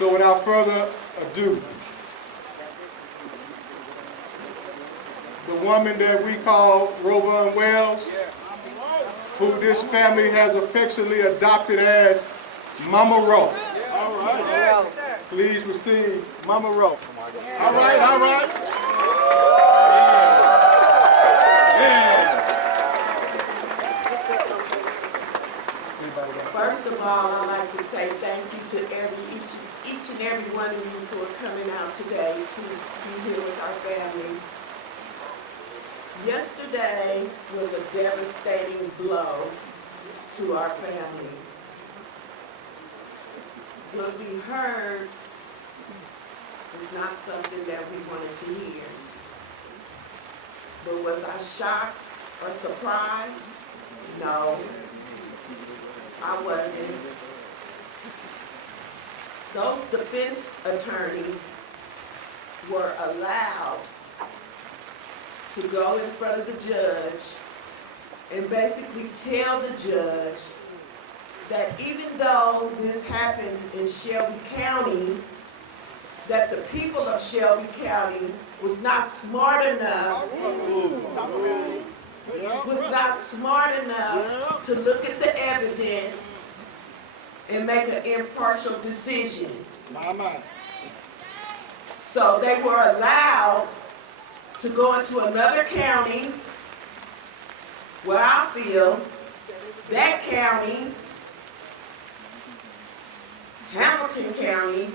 So without further ado, the woman that we call RowVaughn Wells, who this family has affectionately adopted as Mama Row. All right. Please receive Mama Row. All right, all right. First of all, I'd like to say thank you to each and every one of you who are coming out today to be here with our family. Yesterday was a devastating blow to our family. What we heard was not something that we wanted to hear. But was I shocked or surprised? No. I wasn't. Those defense attorneys were allowed to go in front of the judge and basically tell the judge that even though this happened in Shelby County, that the people of Shelby County was not smart enough to look at the evidence and make an impartial decision. So they were allowed to go into another county where I feel that county, Hamilton County,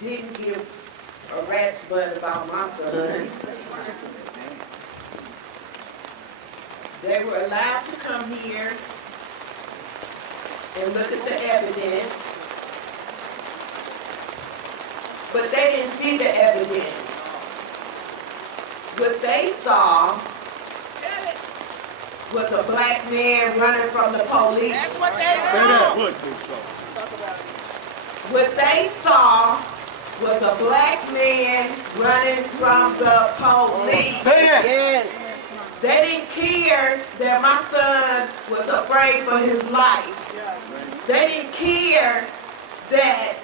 didn't give a rat's butt about my son. They were allowed to come here and look at the evidence, but they didn't see the evidence. What they saw was a black man running from the police. That's what they saw. What they saw was a black man running from the police. Say that. Yes. They didn't care that my son was afraid for his life. They didn't care that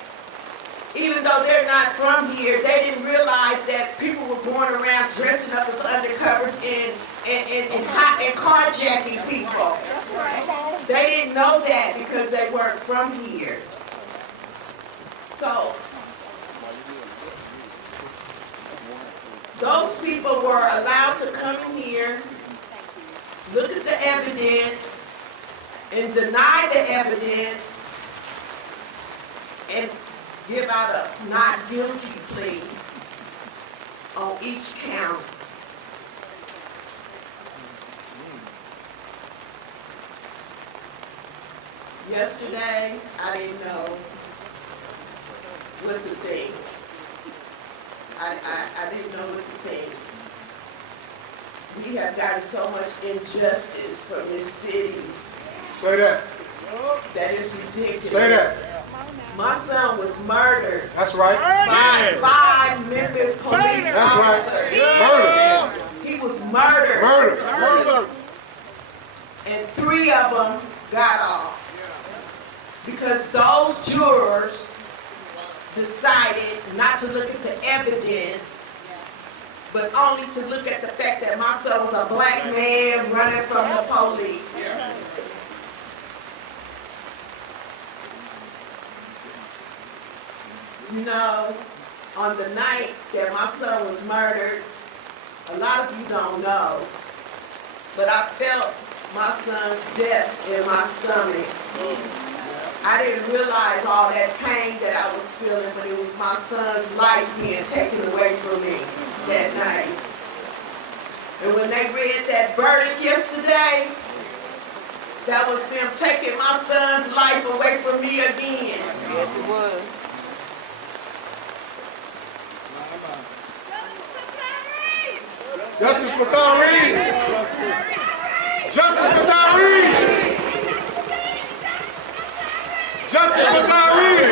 even though they're not from here, they didn't realize that people were going around dressing up as undercovers and carjacking people. They didn't know that because they weren't from here. So those people were allowed to come in here, look at the evidence, and deny the evidence, and give out a not guilty plea on each count. Yesterday, I didn't know what to think. I didn't know what to think. We have gotten so much injustice from this city. Say that. That is ridiculous. Say that. My son was murdered That's right. by 5 Memphis police That's right. officers. Murder. He was murdered. Murder. And 3 of them got off. Because those jurors decided not to look at the evidence, but only to look at the fact that my son was a black man running from the police. You know, on the night that my son was murdered, a lot of you don't know, but I felt my son's death in my stomach. I didn't realize all that pain that I was feeling, but it was my son's life being taken away from me that night. And when they read that verdict yesterday, that was them taking my son's life away from me again. Yes, it was. Justice for Tyre. Justice for Tyre. Justice for Tyre.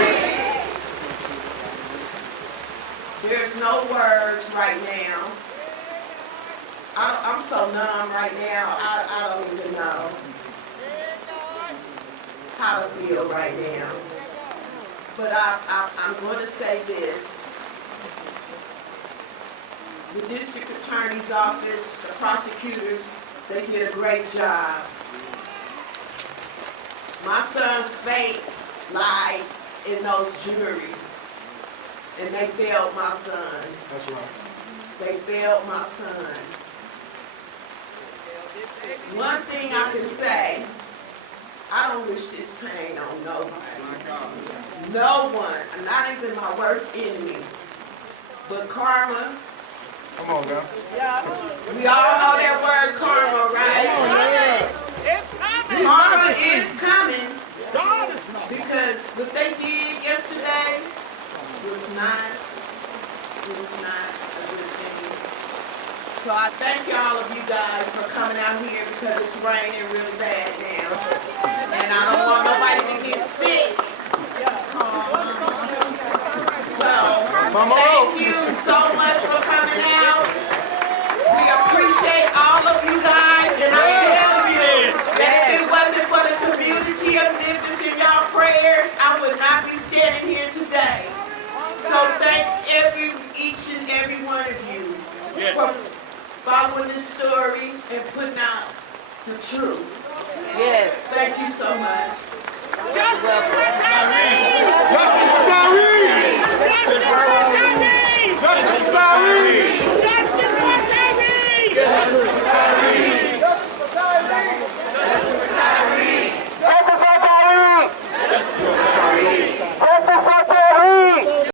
There's no words right now. I'm so numb right now, I don't even know. how to feel right now. But I'm going to say this. The district attorney's office, the prosecutors, they did a great job. My son's fate lied in those juries, and they failed my son. That's right. They failed my son. One thing I can say, I don't wish this pain on nobody. No one, not even my worst enemy. But karma, Come on, now. we all know that word karma, right? It's coming. Karma is coming God is not. because what they did yesterday was not a good thing. So I thank all of you guys for coming out here because it's raining really bad now. And I don't want nobody to get sick. So, thank you so much for coming out. We appreciate all of you guys, and I tell you that if it wasn't for the community of Memphis in y'all prayers, I would not be standing here today. So thank each and every one of you for following this story and putting out the truth. Yes. Thank you so much. Justice for Tyre! Justice for Tyre!